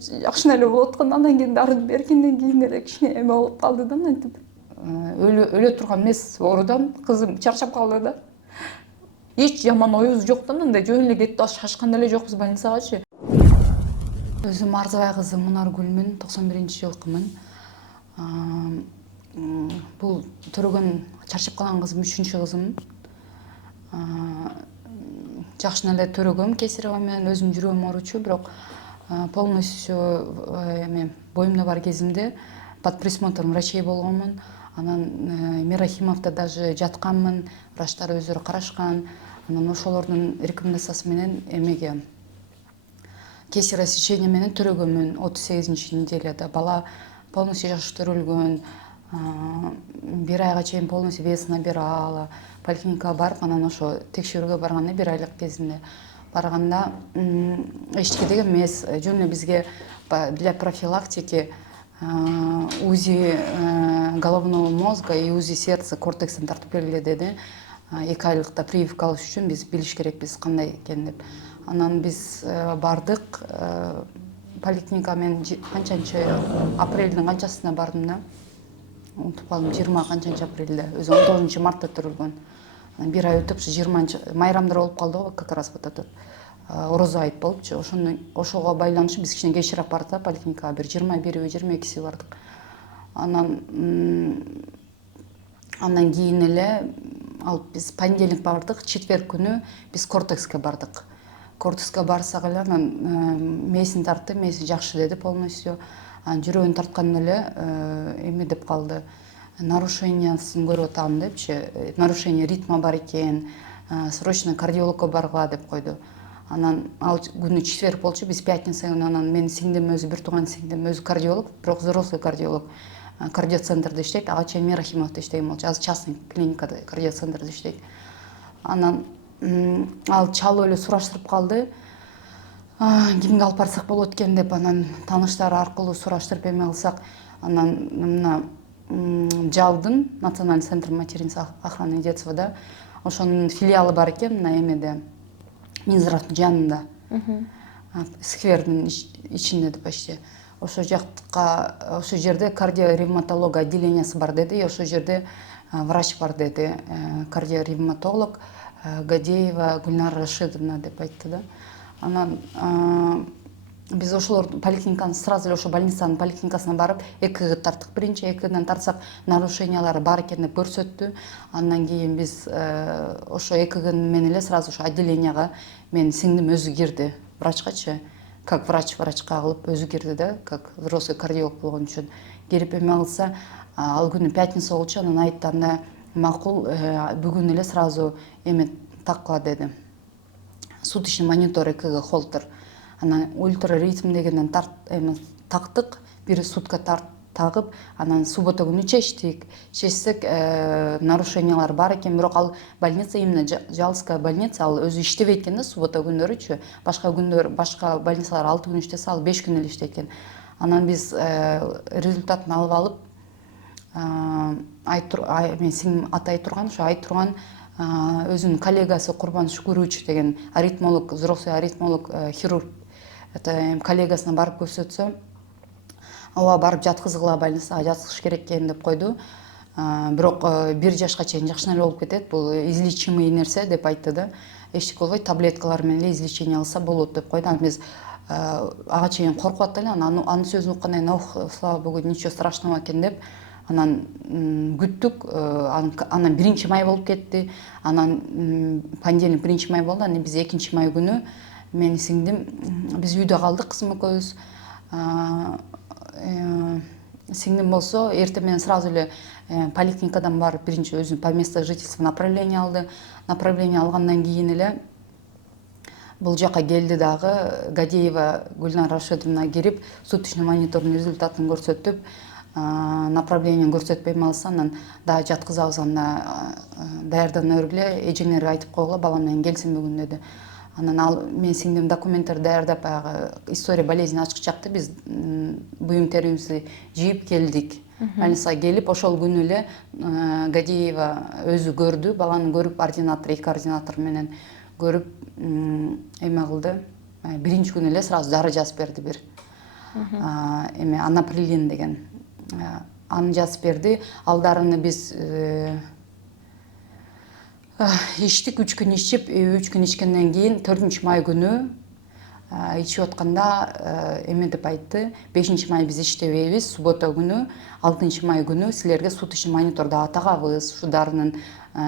жакшына эле болуп аткан, андан кийин дарыны бергенден кийин эле кичине эме болуп калды да, мынтип өлө турган эмес оорудан. Кызым чарчап калды да. Эч жаман оюбуз жок да, мындай жөн эле кетип шашкан деле жокпуз больницагачы. Өзүм Арзыбай кызы Мунаргүлмүн, 91-жылкымын. Бул төрөгөн чарчап калган кызым 3-кызым. Жакшына эле төрөгөм кесарево менен, өзүм жүрөгүм ооручу, бирок полностью эме боюмда бар кезимде под присмотром врачей болгонмун. Анан Мирахимовдо даже жатканмын, врачтар өздөрү карашкан. Анан ошолордун рекомендациясы менен эмеге кесарево сечение менен төрөгөмүн. 38-неделяда бала полностью жакшы төрөлгөн. 1 айга чейин полностью вес набирала. Поликлиникага барып, анан ошо текшерүүгө барганда 1 айлык кезинде барганда эчтеке деген эмес, жөн эле бизге для профилактики УЗИ головного мозга и УЗИ сердца кортексин тартып бергиле деди. 2 айлыкта прививка алыш үчүн биз билиш керекпиз кандай экен деп. Анан биз бардык поликлиника. Мен канчанчы апрелдин канчасына бардым да, унутуп калдым, 20 канчанчы апрелде, өзү 19-мартта төрөлгөн. 1 ай өтүп, 20 майрамдар болуп калды го, как раз вот этот орозо айт болупчу. Ошого байланыштуу биз кичине кечирээк бардык да поликлиникага, бир 21 22 бардык. Андан кийин эле алып биз понедельник бардык, четверг күнү биз кортекске бардык. Кортекске барсак эле анан мээсин тартты, мээси жакшы деди полностью. Жүрөгүн тартканда эле эме деп калды, нарушениясын көрүп атам депчи, нарушение ритма бар экен, срочно кардиологко баргыла деп койду. Анан ал күнү четверг болчу, биз пятница күнү, анан менин сиңдим өзү, бир тууган сиңдим өзү кардиолог, бирок взрослый кардиолог, кардиоцентрде иштейт, ага чейин Мирахимовдо иштеген болчу, азыр частный клиникада, кардиоцентрде иштейт. Анан ал чалып эле сураштырып калды, кимге алып барсак болот экен деп. Анан тааныштары аркылуу сураштырып эме кылсак, анан мына Жалдын Национальный центр материнства охраны детства да, ошонун филиалы бар экен, мына эмеде Минздравдын жанында, сквердин ичинде почти. Ошо жакка, ошо жерде кардиоревматология отделениясы бар деди, ошо жерде врач бар деди, кардиоревматолог Гадеева Гүлнара Рашидовна деп айтты да. Анан биз ошолор поликлиниканы сразу эле ошо больницанын поликлиникасына барып ЭКГ тарттык. Биринчи ЭКГден тартсак нарушениялары бар экен деп көрсөттү. Андан кийин биз ошо ЭКГ менен эле сразу ошо отделенияга менин сиңдим өзү кирди, врачкачы, как врачка кылып өзү кирди да, как взрослый кардиолог болгон үчүн. Кирип эме кылса, ал күнү пятница болчу, анан айтты, анда макул бүгүн эле сразу эме таккыла деди. Суточный монитор ЭКГ холтер. Анан ультраритм дегенден тактык, бир сутка тагып, анан суббота күнү чечсек, нарушениялар бар экен, бирок ал больница, именно Жалская больница, ал өзү иштебейт экен да суббота күндөрүчү. Башка күндөр, башка больницалар 6 күн иштесе, ал 5 күн эле иштейт экен. Анан биз результатын алып мен сиңдим атай турган, ошо айт турган өзүнүн коллегасы Курбан Шукурович деген аритмолог, взрослый аритмолог, хирург, коллегасына барып көрсөтсө, ооба барып жаткызгыла, больницага жаткызыш керек экен деп койду. Бирок 1 жашка чейин жакшына эле болуп кетет, бул излечимый нерсе деп айтты да. Эчтеке болбойт, таблеткалар менен эле излечение алса болот деп койду. Анан биз ага чейин коркуп аттык эле, анан анын сөзүн уккандан кийин, слава богу, ничего страшного экен деп, анан күттүк. Анан 1 май болуп кетти. Анан понедельник 1 май болду. Анан биз 2 май күнү менин сиңдим, биз үйдө калдык, кызым экөөбүз. Сиңдим болсо эртең менен сразу эле поликлиникадан барып биринчи өзүнүн по месту жительства направление алды. Направление алгандан кийин эле бул жака келди дагы, Гадеева Гүлнара Рашидовна кирип, суточный монитордун результатын көрсөтүп, направлениени көрсөтпөй алса, анан дагы жаткызабыз, анда даярдана бергиле, эжеңерге айтып койгула, балам менен келсин бүгүн деди. Анан ал мен сиңдим документтерди даярдап, баягы история болезни ачкыч жакты, биз буюм терибизди жийип келдик. Больницага келип, ошол күнү эле Гадеева өзү көрдү, баланы көрүп, ординатор, 2 ординатор менен көрүп эме кылды. Биринчи күнү эле сразу дары жазып берди бир. эме анаприлин деген аны жазып берди. Ал дарыны биз иштик, 3 күн ичип, 3 күн ичкенден кийин 4-май күнү ичип атканда эме деп айтты. 5-май биз иштебейбиз, суббота күнү, 6-май күнү силерге суточный мониторду атагабыз, ушу дарынын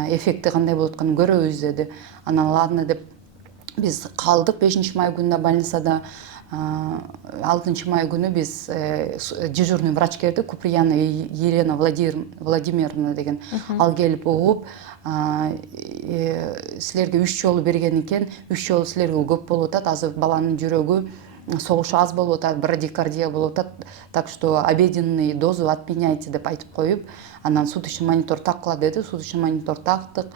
эффекти кандай болуп атканын көрөбүз деди. Анан ладно деп биз калдык 5-май күнү больницада. 6-май күнү биз дежурный врач келди, Куприяна Елена Владимировна деген. Ал келип угуп, силерге 3 жолу берген экен, 3 жолу силерге көп болуп атат, азыр баланын жүрөгү согушу аз болуп атат, брадикардия болуп атат, так что обеденный дозу отменяйте деп айтып коюп, анан суточный монитор таккыла деди. Суточный монитор тактык,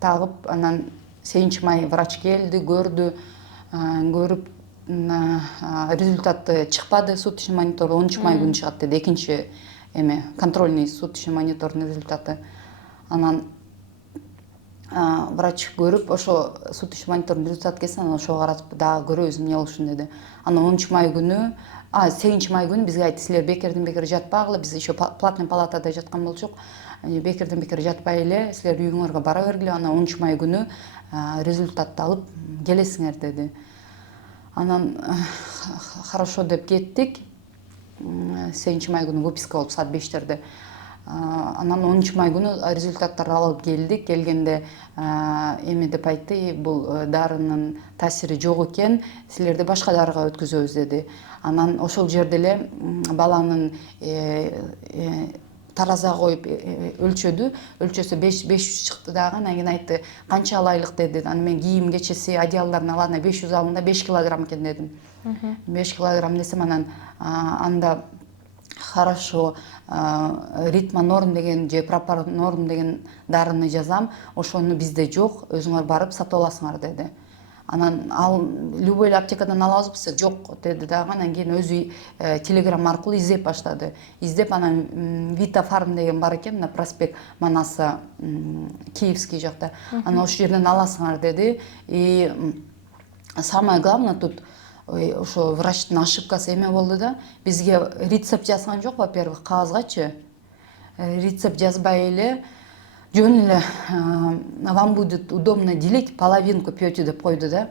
тагып, анан 7-май врач келди, көрдү, көрүп результаты чыкпады. Суточный монитор 10-май күнү чыгат деди, экинчи эме контрольный суточный монитордун результаты. Анан врач көрүп, ошо суточный монитордун результаты келсе, анан ошого каратып дагы көрөбүз эмне болушун деди. Анан 10-май күнү, 8-май күнү бизге айтты, силер бекерден бекер жатпагыла, биз еще платный палатада жаткан болчук. Бекерден бекер жатпай эле, силер үйүңөргө бара бергиле, анан 10-май күнү результатты алып келесиңер деди. Анан хорошо деп кеттик. 7-май күнү выписка болуп саат 5-терде. Анан 10-май күнү результаттарды алып келдик. Келгенде эме деп айтты, бул дарынын таасири жок экен, силерди башка дарыга өткөзөбүз деди. Анан ошол жерде эле баланын таразага коюп өлчөдү. Өлчөсө 500 чыкты дагы. Анан кийин айтты, канча алайлык деди. Анан мен кийим кечеси, одеялдарын алганда 500 алганда 5 килограмм экен дедим. 5 килограмм десем, анан анда хорошо, ритма норм деген же пропар норм деген дарыны жазам, ошону бизде жок, өзүңөр барып сатып аласыңар деди. Анан ал любой аптекадан алабыз десек, жок деди дагы. Анан кийин өзү телеграмма аркылуу издеп баштады. Издеп, анан Vita Farm деген бар экен, на проспект Манаса, Киевский жакта. Анан ошол жерден аласыңар деди. И самое главное тут ошо врачтын ошибкасы эме болду да, бизге рецепт жазган жок, во-первых, кагазгачы. Рецепт жазбай эле жөн эле вам будет удобно делить, половинку пьете деп койду да.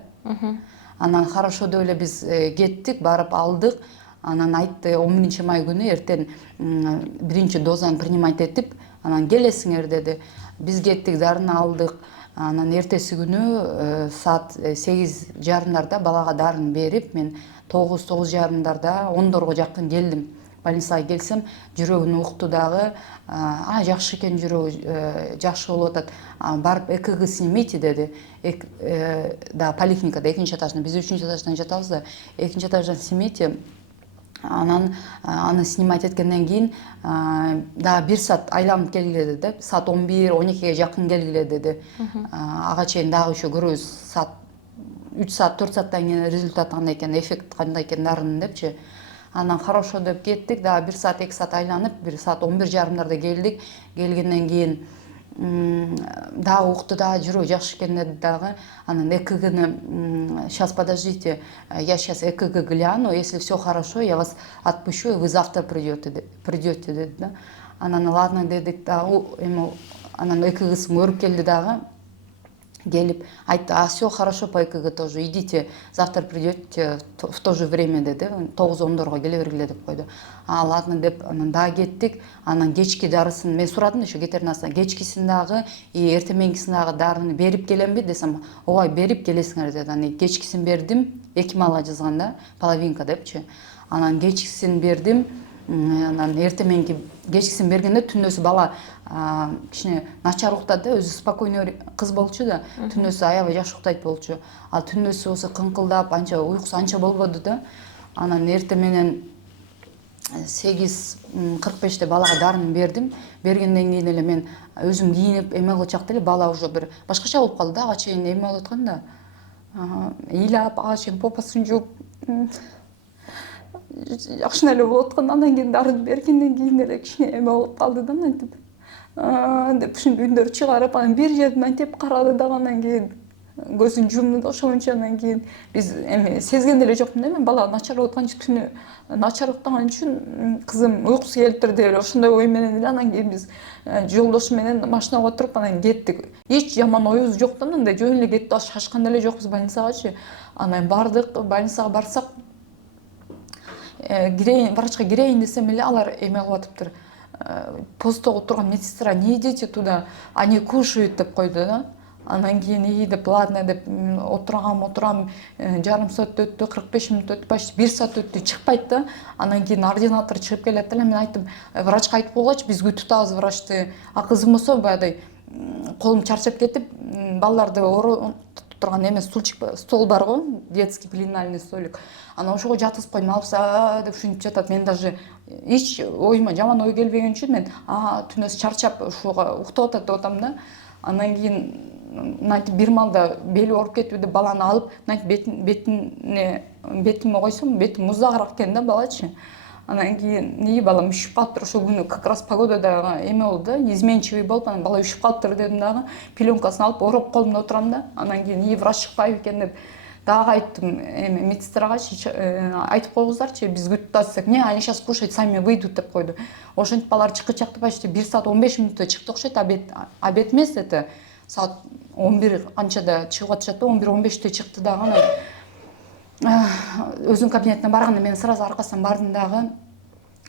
Анан хорошо деп эле биз кеттик, барып алдык. Анан айтты, 11-май күнү эртең 1-чи дозаны принимать этип, анан келесиңер деди. Биз кеттик, дарыны алдык. Анан эртеси күнү саат 8:30 балага дарын берип, мен 9:30 10-дорго жакын келдим. Больницага келсем, жүрөгүн укту дагы. Жакшы экен, жүрөгү жакшы болуп атат. Барып ЭКГ снимите деди. Да, поликлиникада 2-этажда, биз 3-этаждан жатабыз да. 2-этаждан снимите. Анан аны снимать эткенден кийин да 1 саат айланып келгиле деди да. Саат 11-12ге жакын келгиле деди. Ага чейин дагы еще көрөбүз, саат 3 саат 4 сааттан кийин результат кандай экен, эффект кандай экен дарынын депчи. Анан хорошо деп кеттик, дагы 1 саат 2 саат айланып, 1 саат 11:30 келдик. Келгенден кийин дагы укту, дагы жүрөгү жакшы экен деди дагы. Анан ЭКГны, сейчас подождите, я сейчас ЭКГ гляну, если все хорошо, я вас отпущу, и вы завтра придете деди да. Анан ладно дедик дагы, анан ЭКГсын көрүп келди дагы. Келип айтты, все хорошо по ЭКГ тоже, идите, завтра придете в то же время деди, 9-10 келе бергиле деп койду. Ладно деп, анан дагы кеттик. Анан кечки дарысын мен сурадым еще ветеринардан, кечкисин дагы и эртең дагы дарыны берип келемби десем, ооба берип келесиңер деди. Анан кечкисин бердим, 2 мала жазганда, половинка депчи. Анан кечкисин бердим. Анан эртең кечкисин бергенде түндөсү бала кичине начар уктады, өзү спокойный кыз болчу да, түндөсү аябай жакшы уктайт болчу. Ал түндөсү болсо кыңкылдап, анча уйкусу анча болбоду да. Анан эртең менен 8:45 балага дарын бердим. Бергенден кийин эле мен өзүм кийинип эме кылчак деле, бала уже бир башкача болуп калды да, ага чейин эме болуп аткан да. Ыйлап, ага чейин попосун жууп, жакшына эле болуп аткан. Андан кийин дарын бергенден кийин эле кичине эме болуп калды да, мынтип деп ушинтип үндөрү чыгарып, анан бир жерин мынтип карады дагы, анан кийин көзүн жумду да ошончо. Анан кийин биз эми сезген деле жокмун да, мен бала начар болуп аткан түнү начар уктаган үчүн кызым уйкусу келиптир деп эле ошондой ой менен эле анан кийин биз жолдошум менен машинага отуруп анан кеттик. Эч жаман оюбуз жок да, мындай жөн эле кеттик, шашкан деле жокпуз больницагачы. Анан бардык, больницага барсак кирейин, врачка кирейин десем эле алар эме кылып атыптыр. Постого турган медсестра: не идите туда, они кушают деп койду да. Анан кийин ии деп, ладно деп отурам, жарым саат өттү, 45 мүнөт өттү, почти 1 саат өттү, чыкпайт да. Анан кийин ординатор чыгып келет эле, мен айттым, врачка айтып койгочу, биз күтүп атабыз врачты. А кызым болсо баягыдай колум чарчап кетип, балдарды турган эме стол бар го, детский пеленальный столик. Анан ошого жаткызып койдум, алып деп ушинтип жатат. Мен даже эч оюма жаман ой келбеген үчүн мен түнөс чарчап ушуга уктап атат деп атам да. Анан кийин мынтип бир маалда бели ооруп кетиби деп баланы алып мынтип бетиме койсом, бетим муздагыраак экен да балачы. Анан кийин балам ушуп калыптыр, ошол күнү как раз погода да эме болду да, изменчивый болуп, анан бала ушуп калыптыр дедим дагы, пеленкасын алып ороп колумда отурам да. Анан кийин врач чыкпайбы экен деп дагы айттым эме медсестрагачы, айтып койгуздарчы, биз күтүп атсак, не, они сейчас кушать сами выйдут деп койду. Ошентип балар чыккычакты почти 1 саат 15 мүнөттө чыкты окшойт. Обед эмес, это саат 11 канчада чыгып атышат да, 11-15те чыкты дагы. Өзүнүн кабинетине барганда мен сразу аркасынан бардым дагы,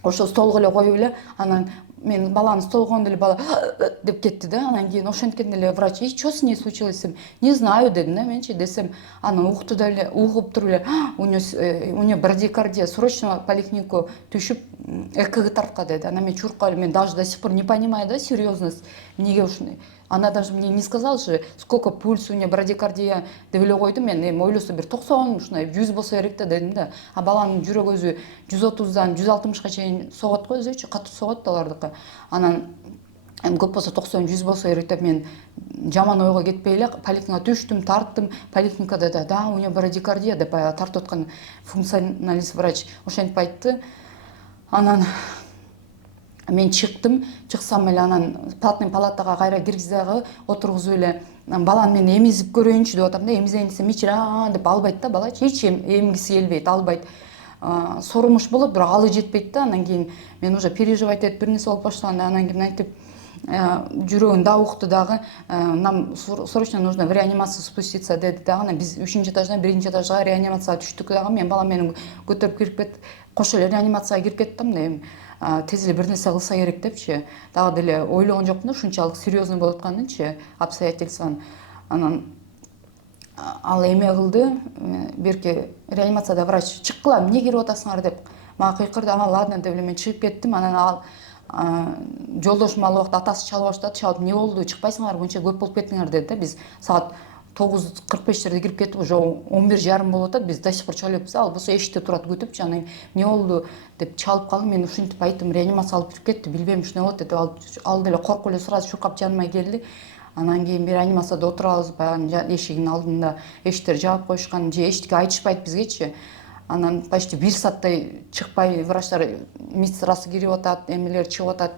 ошо столго эле коюп эле, анан мен баланы столго коюганда эле бала деп кетти да. Анан кийин ошенткенде эле врач: что с ней случилось десем, не знаю дедим да менчи. Десем, анан угуп туруп эле, у нее брадикардия, срочно поликлинику түшүп ЭКГ тарткан деди. Анан мен чуркап калып, мен даже до сих пор не понимаю да серьезность, эмнеге ушундай. Она даже мне не сказала же, сколько пульс, у нее брадикардия деп эле койду. Мен эми ойлосо бир 90, ушундай 100 болсо керек да дедим да. А баланын жүрөк өзү 130дан 160ка чейин согот го, өзүчө катуу согот алардыкы. Анан көп болсо 90-100 болсо керек деп мен жаман ойго кетпей эле поликлиникага түштүм, тарттым. Поликлиникада да, у нее брадикардия деп тартып аткан функционалист врач ошентип айтты. Анан мен чыксам эле, анан платный палатага кайра киргизип дагы отургузуп эле, баланы мен эмизип көрөйүнчү деп атам да. Эмизейин десем ичир деп албайт да балачы, эч эмгиси келбейт, албайт. Сорумуш болот, бирок алы жетпейт да. Анан кийин мен уже переживать этип бир нерсе болуп баштаганда, анан кийин айтып, жүрөгүн да укту дагы, нам срочно нужно в реанимацию спуститься деди дагы. Анан биз 3-чү этаждан 1-чи этажга реанимацияга түштүк дагы. Мен балам менен көтөрүп кирип кетип, кошо эле реанимацияга кирип кеттим да. Эми тез эле бир нерсе кылса керек депчи. Дагы деле ойлогон жокмун да ушунчалык серьезный болуп атканынчы обстоятельствон. Анан ал эме кылды, берки реанимацияда врач: чыккыла, эмне кирип атасыңар деп мага кыйкырды. Ана ладно деп эле мен чыгып кеттим. Анан ал жолдошум ал убакта атасы чалып баштады. Чалып: эмне болду, чыкпайсыңар, мынча көп болуп кеттиңер деди да. Биз саат 9:45 кирип кеттик, уже 11:30 болуп атат, биз до сих пор чалып. Ал болсо эшикте турат күтүпчү. Анан эмне болду деп чалып калдым. Мен ушинтип айттым, реанимация алып кирип кетти, билбейм ушундай болот деп. Ал деле коркуп эле сразу чуркап жаныма келди. Анан кийин реанимацияда отурабыз, баягы эшигинин алдында эшиктер жаап коюшкан, же эчтеке айтышпайт бизгечи. Анан почти 1 сааттай чыкпай, врачтар медсестрасы кирип атат, эмелер чыгып атат,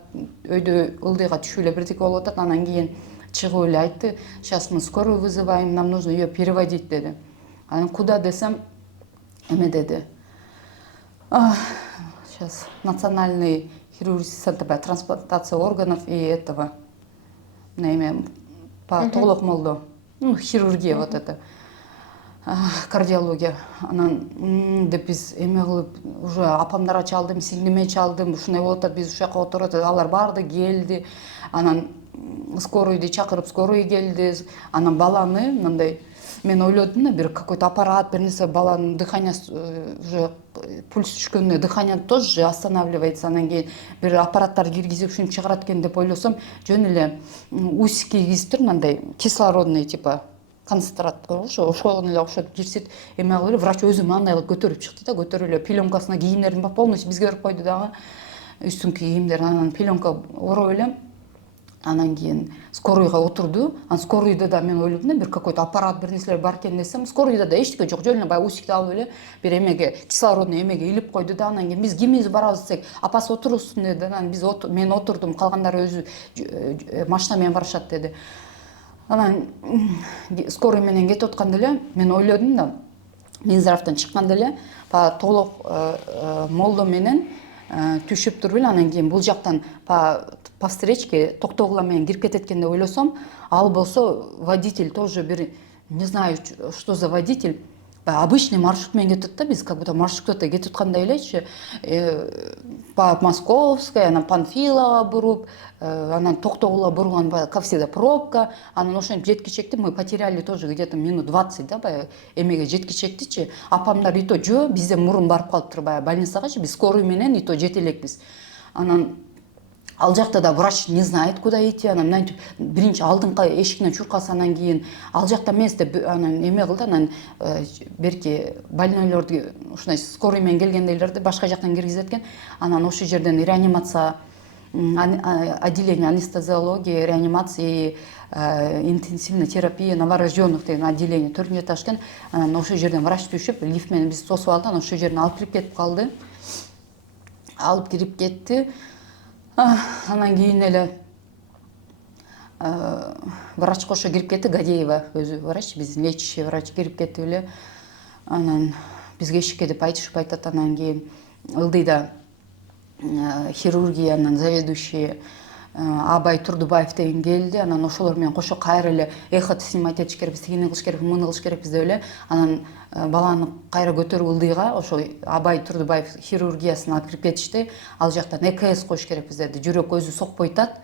өйдө ылдыйга түшүп эле бирдеке болуп атат. Анан кийин чыгып эле айтты: сейчас мы скорую вызываем, нам нужно ее переводить деди. Анан куда десем, эме деди, сейчас национальный хирургический центр по трансплантации органов и этого, на имя по Толок Молдо, хирургия вот это, кардиология. Анан деп биз эме кылып, уже апамдарга чалдым, сиңдиме чалдым, ушундай болуп атат, биз ушака отуруп атат, алар барды келди. Анан скорыйды чакырып, скорый келди. Анан баланы мындай, мен ойлодум да, бир какой-то аппарат, бир нерсе, баланын дыханиясы уже пульс түшкөндө дыхание тоже останавливается. Анан кийин бир аппараттар киргизип ушинтип чыгарат экен деп ойлосом, жөн эле усики кийгизиптир, мындай кислородный типа концентрат ошого эле окшоп кирсет эме кылып эле врач өзү мындай кылып көтөрүп чыкты да, көтөрүп эле пеленкасына кийимдерин полностью бизге берип койду дагы, үстүңкү кийимдерин. Анан пеленка ороп эле, анан кийин скорыйга отурду. Анан скорыйда да мен ойлодум да, бир какой-то аппарат, бир нерселер бар экен десем, скорыйда да эчтеке жок, жөн эле баягы усикти алып эле бир эмеге, кислородный эмеге илип койду да. Анан кийин биз кимиз барабыз десек, апасы отурусун деди. Анан мен отурдум, калгандары өзү машина менен барышат деди. Анан скорый менен кетип атканда эле мен ойлодум да, Минздравтан чыкканда эле баягы толок молдо менен түшүп туруп эле анан кийин бул жактан по встречке токтогула менен кирип кетет экен деп ойлосом, ал болсо водитель тоже бир, не знаю, что за водитель, обычный маршрут менен кетет да, биз как будто маршрутта кетип аткандай элечи, по Московской, анан Панфилова буруп, анан токтогула бурган, как всегда пробка, анан ошентип жеткичекти мы потеряли тоже где-то минут 20, да, баягы эмеге жеткичектичи. Апамдар и то жөө бизден мурун барып калыптыр баягы больницагачы, биз скорый менен и то жете элекпиз. Анан ал жакта да врач не знает, куда идти, анан мынтип биринчи алдыңкы эшигинен чуркаса, анан кийин ал жакта эмес деп анан эме кылды, анан берки больнойлорду ушундай скорый менен келгендейлерди башка жактан киргизет экен. Анан ошол жерден реанимация, отделение анестезиологии, реанимации, интенсивной терапии новорожденных деген отделение 4 этаж экен. Анан ошол жерден врач түшүп лифт менен бизди тосуп алды, анан ошол жерден алып кирип кетип калды. Алып кирип кетти. Анан кийин эле врач кошо кирип кетти, Гадеева өзү врач, биздин лечащий врач кирип кетип эле анан бизге эшикке деп айтышып айтат. Анан кийин ылдыйда хирургиянын заведующий Абай Турдубаев деген келди. Анан ошолор менен кошо кайра эле эхо снимать этиш керекпиз, тигини кылыш керек, муну кылыш керекпиз деп эле анан баланы кайра көтөрүп ылдыйга ошо Абай Турдубаев хирургиясына алып кирип кетишти. Ал жактан ЭКС коюш керекпиз деди. Жүрөк өзү сокпой атат.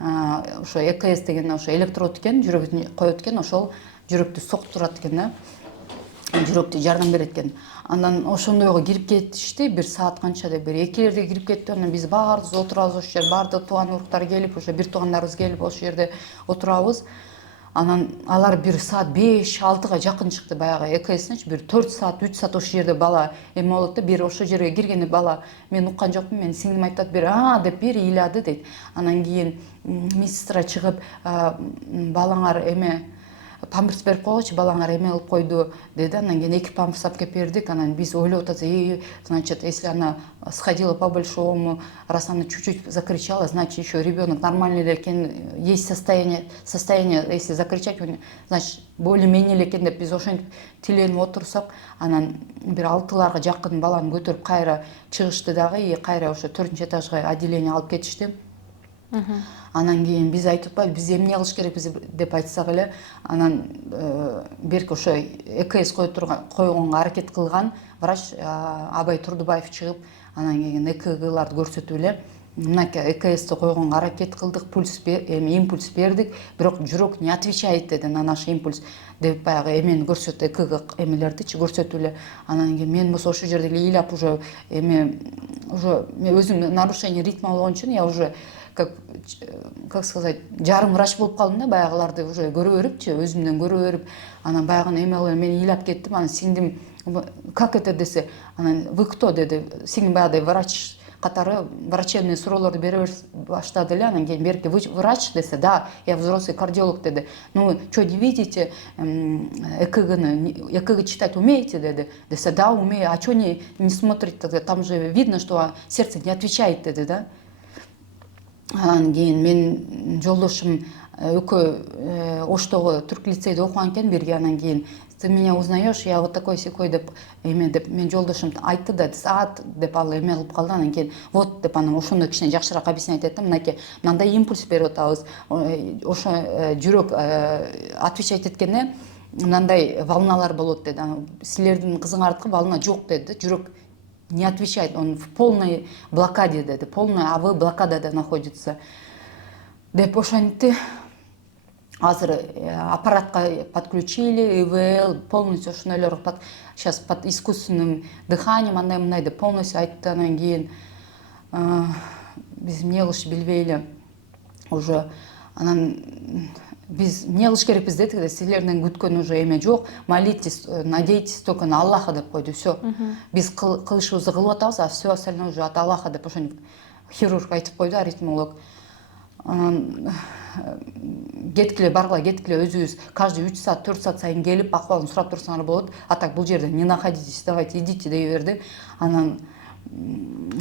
Ошо ЭКС деген ошо электрод экен, жүрөкүн коет экен, ошол жүрөктү соктурат экен да. Жүрөктү жардам берет экен. Андан ошондойго кирип кетишти, 1 саат канча деп, 2-лерде кирип кетти. Анан биз баарыбыз отурабыз ошол жерде, баардык тууган уруктар келип, ошо бир туугандарыбыз келип ошол жерде отурабыз. Анан алар 1 саат 5-6га жакын чыкты баягы ЭКСнечи, 1 4 саат, 3 саат ошол жерде бала эме болот да. Бир ошол жерге киргенде бала, мен уккан жокмун, менин сиңдим айтат, бир деп бир ыйлады дейт. Анан кийин медсестра чыгып, балаңар эме памперс берип койгучу, балаңар эме кылып койду деди. Анан кийин 2 памперс алып келип бердик. Анан биз ойлоп атабыз, значит, если она сходила по-большому, раз она чуть-чуть закричала, значит, еще ребенок нормальный экен, есть состояние, если закричать, значит, более-менее экен деп биз ошентип тиленип отурсак, анан бир 6ларга жакын баланы көтөрүп кайра чыгышты дагы, кайра ошо 4-этажга отделение алып кетишти. Анан кийин биз айтып атпайбы, биз эмне кылыш керекпиз деп айтсак эле, анан берки ошо ЭКС койгонго аракет кылган врач Абай Турдубаев чыгып, анан кийин ЭКГларды көрсөтүп эле, мынакей ЭКСти койгонго аракет кылдык, пульс импульс бердик, бирок жүрөк не отвечает деди на наш импульс деп баягы эмени көрсөттү, ЭКГ эмелердичи көрсөтүп эле. Анан кийин мен болсо ошол жерде эле ыйлап уже мен өзүм нарушение ритма болгон үчүн я уже как сказать, жарым врач болуп калдым да, баягыларды уже көрө берипчи, өзүмдөн көрө берип, анан баягы эме кылып мен ыйлап кеттим. Анан сиңдим, как это десе, анан вы кто деди, сиңдим баягыдай врач катары врачебный суроолорду бере баштады эле. Анан кийин берки вы врач десе, да, я взрослый кардиолог деди. Ну, что не видите, ЭКГ читать умеете деди. Десе, да, умею. А что не смотрите тогда, там же видно, что сердце не отвечает деди, да. Анан кийин мен жолдошум экөө Оштогу түрк лицейде окуган экен бирге. Анан кийин ты меня узнаешь, я вот такой секой деп эме деп мен жолдошум айтты да, саат деп ал эме кылып калды. Анан кийин вот деп анан ошондо кичине жакшыраак объяснять этти, мынакей мындай импульс берип атабыз, ошо жүрөк отвечать эткенде мындай волналар болот деди. Силердин кызыңардыкы волна жок деди, жүрөк не отвечает, он в полной блокаде деди, полная АВ блокадада находится деп ошентти. Азыр аппаратка подключили, ИВЛ полностью ошондойлор сейчас под искусственным дыханием андай-мындай деп полностью айтты. Анан кийин биз эмне кылыш билбей эле уже анан биз эмне кылыш керекпиз дедик да, силерден күткөн уже эме жок, молитесь, надейтесь только на Аллаха деп койду. Все, биз кылышыбызды кылып атабыз, а все остальное уже от Аллаха деп ошентип хирург айтып койду, аритмолог. Анан кеткиле, баргыла кеткиле, өзүбүз каждый 3 саат 4 саат сайын келип акыбалын сурап турсаңар болот, а так бул жерде не находитесь, давайте идите дей берди. Анан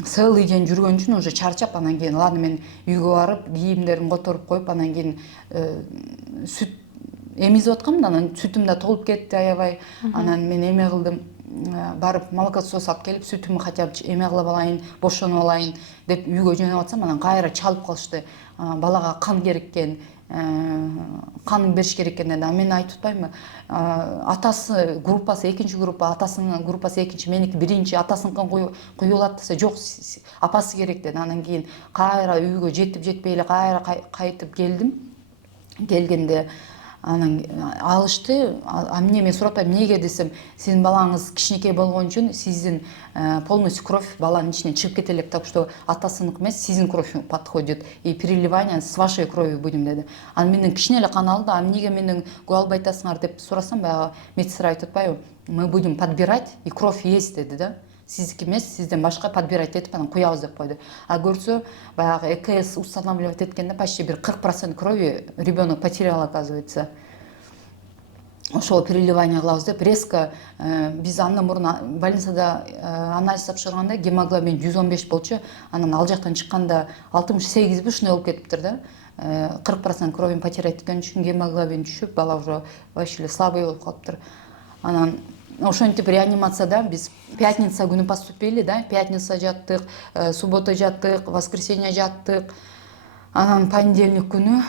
целый день жүргөн үчүн уже чарчап, анан кийин ладно мен үйгө барып кийимдеримди которуп коюп, анан кийин сүт эмизип аткам да, анан сүтүм да толуп кетти аябай. Анан мен эме кылдым, барып молокосос алып келип сүтүмдү хотя бы эме кылып алайын, бошоноп алайын деп үйгө жөнөп атсам, анан кайра чалып калышты. Балага кан керек экен, канын бериш керек экен деди. Мен айтып атпаймынбы, атасы группасы экинчи группа, атасынын группасы экинчи, меники биринчи, атасыныкын куюлат десе, жок, апасы керек деди. Анан кийин кайра үйгө жетип жетпей эле кайра кайтып келдим. Келгенде анан алышты. Эмне, мен сурап атпайм, эмнеге десем, сиздин балаңыз кичинекей болгон үчүн сиздин полностью кровь баланын ичинен чыгып кете элек, так что атасынык эмес, сиздин кровь подходит, и переливание с вашей кровью будем деди. Анан менден кичине эле кан алды. Эмнеге менден көө албай атасыңар деп сурасам, баягы медсестра айтып атпайбы, мы будем подбирать, и кровь есть деди да. Сиздики эмес, сизден башка подбирать этип анан куябыз деп койду. А көрсө, баягы ЭКС устанавливать эткенде почти бир 40% крови ребенок потерял, оказывается. Ошол переливание кылабыз деп резко, биз андан мурун больницада анализ тапшырганда гемоглобин 115 болчу, анан ал жактан чыкканда 68 ушундай болуп кетиптир да. 40% кровин потерять эткөн үчүн гемоглобин түшүп, бала уже вообще слабый болуп калыптыр. Анан ошентип реанимацияда биз пятница күнү поступили да, пятница жаттык, суббота жаттык, воскресенье жаттык. Анан понедельник күнү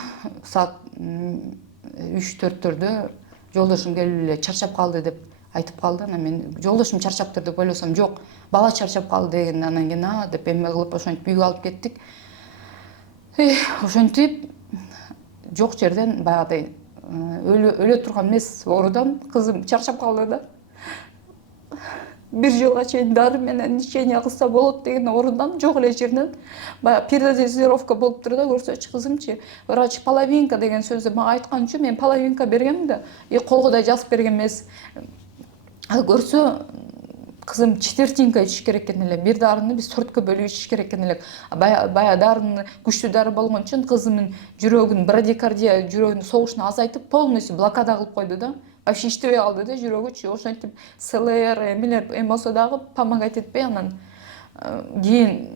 саат 3-4-төрдө жолдошум келип эле чарчап калды деп айтып калды. Анан мен жолдошум чарчаптыр деп ойлосом, жок, бала чарчап калды деген. Анан кийин деп эме кылып ошентип үйгө алып кеттик. Ошентип жок жерден баягыдай өлө турган эмес оорудан кызым чарчап калды да. Бир жылга чейин дары менен лечение кылса болот деген орундан жок эле жеринен баягы передозировка болуптур да. Көрсөчү кызымчы, врач половинка деген сөздү мага айткан үчүн мен половинка бергем да, колго да жазып берген эмес. Көрсө кызым четвертинка ичиш керек экен эле. Бир дарыны биз 4кө бөлүп ичиш керек экен элек. Баягы дарыны күчтүү дары болгон үчүн кызымдын жүрөгүнүн брадикардия, жүрөгүнүн согушун азайтып, полностью блокада кылып койду да. Вообще иштебей калды да жүрөгүчү. Ошентип СЛР эмелер эмосо дагы помогать этпей, анан кийин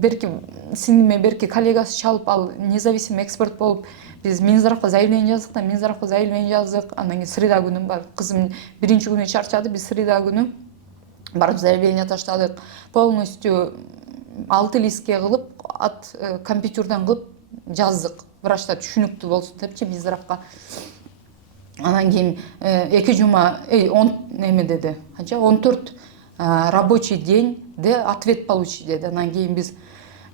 берки сиңдиме берки коллегасы чалып, ал независимый эксперт болуп, биз Минздравга заявление жаздык да, Минздравга заявление жаздык. Анан кийин среда күнү бар. Кызым биринчи күнү чарчады, биз среда күнү барып заявление таштадык. Полностью 6 листке кылып, от компьютерден кылып жаздык. Врачтар түшүнүктүү болсун депчи Минздравга. Анан кийин 2 жума 10 эме деди. 14 рабочий день ответ получить деди. Анан кийин биз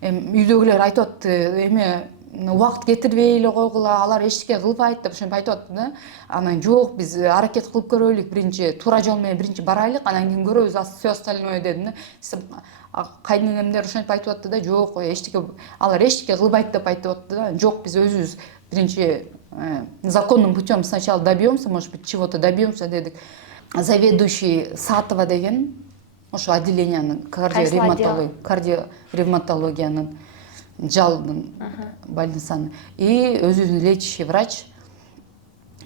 үйдөгүлөр айтып атты, эме убакыт кетирбей эле койгула, алар эчтеке кылбайт деп ошентип айтып атты да. Анан жок, биз аракет кылып көрөлүк, биринчи туура жол менен биринчи барайлык, анан кийин көрөбүз, всё остальное дедим да. Кайненемдер ошентип айтып атты да, жок, алар эчтеке кылбайт деп айтып атты да. Жок, биз өзүбүз биринчи законным путем сначала добьемся, может быть, чего-то добьемся дедик. Заведующий Сатова деген, ошо отделениянын кардиоревматологиянын жалдын больницаны, и өзүнүн лечащий врач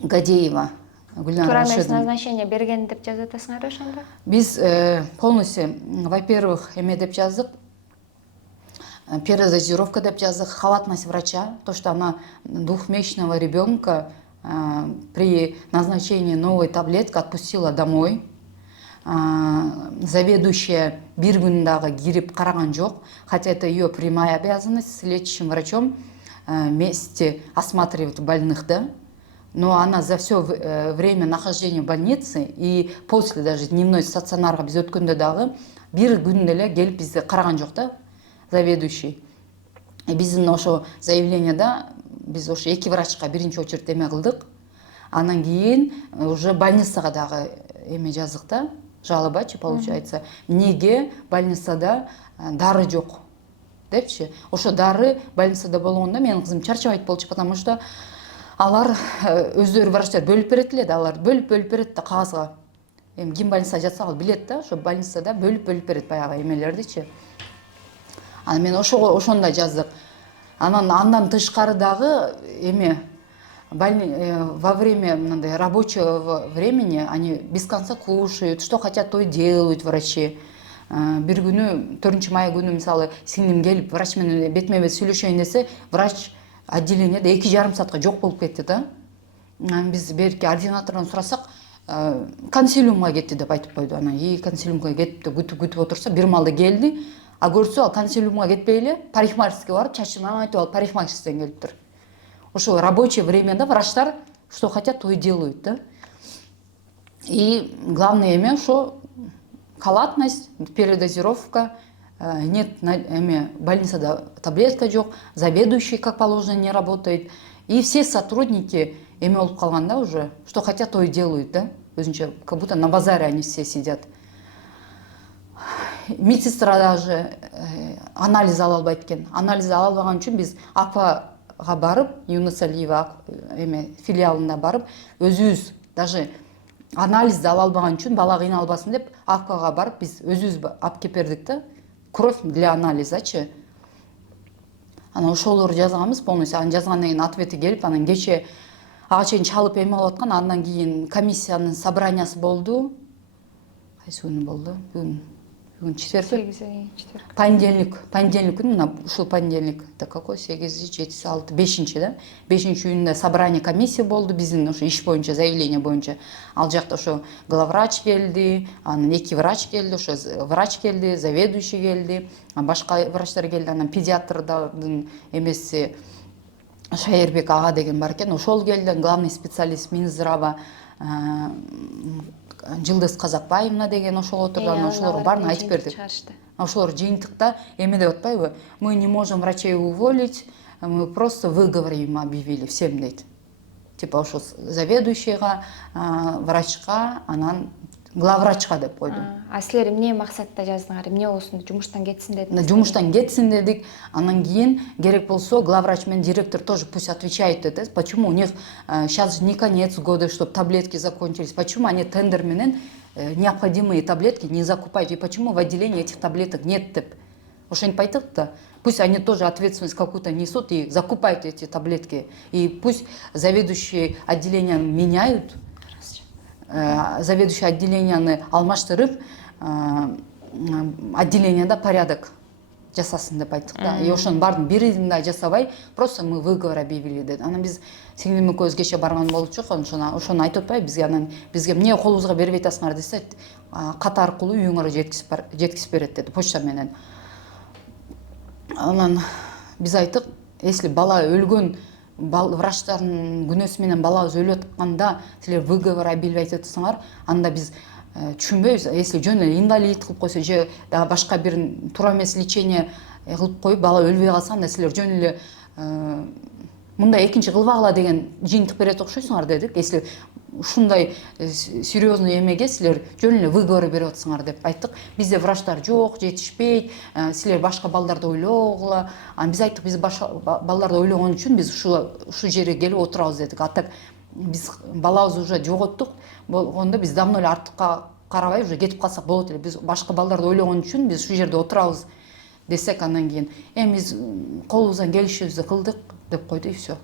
Гадеева Гүлнара Туура Рашидовна. эмес назначение берген деп жазып атасыңар ошондо? Биз полностью, во-первых, эме деп жаздык, передозировка деп жаздык, халатность врача, то, что она двухмесячного ребенка при назначении новой таблетки отпустила домой. Заведующая бир күн дагы кирип караган жок, хотя это ее прямая обязанность с лечащим врачом вместе осматривать больных, да. Но она за все время нахождения в больнице и после даже дневной стационарга биз өткөндө дагы бир күн эле келип бизди караган жок да, заведующий. Биздин ошо заявлениеда биз ошо 2 врачка биринчи очередь эме кылдык. Анан кийин уже больницага дагы эме жаздык да, жалобачы получается. Неге больницада дары жок депчи. Ошо дары больницада болгондо менин кызым чарчабайт болчу, потому что алар өздөрү врачтар бөлүп берет эле да, алар бөлүп берет да кагазга. Ким больницада жатса ал билет да, ошо больницада бөлүп берет баягы эмелердичи. Анан мен ошондой жаздык. Андан тышкары дагы эме во время рабочего времени они без конца кушают, что хотят, то и делают врачи. Бир күнү 4 май күнү мисалы сиңдим келип врач менен бетме бет сүйлөшөйүн десе, врач отделениеде 2,5 саатка жок болуп кетти да. биз берки ординатордон сурасак консилиумга кетти деп айтып койду. Анан консилиумга кетип күтүп отурса бир маалда келди. А көрсө ал консилиумга кетпей эле парикмахерскийге барып чачын айтып алып парикмахерскийден келиптир. Ошо рабочий времяда врачтар что хотят, то и делают, да. И главное эме ошо халатность, передозировка, нет больницада таблетка жок, заведующий как положено не работает. И все сотрудники эме болуп калганда уже что хотят, то и делают, да. Өзүнчө как будто на базаре они все сидят. Медсестра даже анализ ала албайт экен. Анализ ала албаган үчүн биз АПАга барып, Юнус Алиева филиалына барып, өзүбүз даже анализди ала албаган үчүн бала кыйналбасын деп АПАга барып биз өзүбүз алып келип бердик да. Кровь для анализачы. Анан ошолорду жазганбыз полностью. Анан жазгандан кийин ответи келип, анан кече ага чейин чалып эме болуп аткан. Андан кийин комиссиянын собраниясы болду. Кайсы күнү болду? Бүгүн четверг. Понедельник күнү, мына ушул понедельник. Это какой? 8, 7, 6, 5, да? 5-күнүндө собрание комиссия болду биздин ошо иш боюнча, заявление боюнча. Ал жакта ошо главврач келди, анан 2 врач келди, ошо врач келди, заведующий келди, башка врачтар келди, анан педиатрдын эмеси Шаербек ага деген бар экен, ошол келди, главный специалист Минздрава Жылдыз Казакбаевна деген ошол отурду, анан ошолорго баарын айтып бердик. Ошолор жыйынтыкта эме деп атпайбы? Мы не можем врачей уволить, мы просто выговор им объявили всем дейт. Типа ошо заведующийга, врачка, анан главврачка деп койду. А силер эмне максатта жаздыңар? Эмне болсун, жумуштан кетсин дедиңер? Жумуштан кетсин дедик. Анан кийин керек болсо главврач менен директор тоже пусть отвечает dedi. Почему у них сейчас не конец года, чтобы таблетки закончились? Почему они тендер менен необходимые таблетки не закупают? И почему в отделении этих таблеток нет деп? Ошентип айтып да. Пусть они тоже ответственность какую-то несут и закупают эти таблетки. И пусть заведующие отделением меняют. Заведующий отделенияны алмаштырып, отделенияда порядок жасасын деп айттык да. И ошонун баарын бирин да жасабай, просто мы выговор объявили деди. Анан биз сиңдим экөөбүз кече барган болчук, ошону айтып атпайбы бизге, анан бизге эмне колубузга бербей атасыңар десе, кат аркылуу үйүңөргө жеткизип берет деди, почта менен. Анан биз айттык, если бала өлгөн, врачтардын күнөөсү менен балабыз өлүп атканда силер выговор объявлять этсеңер, анда биз түшүнбөйбүз. Если жөн эле инвалид кылып койсо же дагы башка бир туура эмес лечение кылып коюп бала өлбөй калса, анда силер жөн эле мындай экинчи кылбагыла деген жыйынтык берет окшойсуңар дедик. Если ушундай серьезный эмеге силер жөн эле выговор берип атсыңар деп айттык. Бизде врачтар жок, жетишпейт, силер башка балдарды ойлогула. Анан биз айттык, биз башка балдарды ойлогон үчүн биз ушу жерге келип отурабыз дедик. А так биз балабызды уже жоготтук болгондо биз давно эле артыкка карабай уже кетип калсак болот эле. Биз башка балдарды ойлогон үчүн биз ушу жерде отурабыз десек, андан кийин биз колубуздан келишибизди кылдык деп койду и все.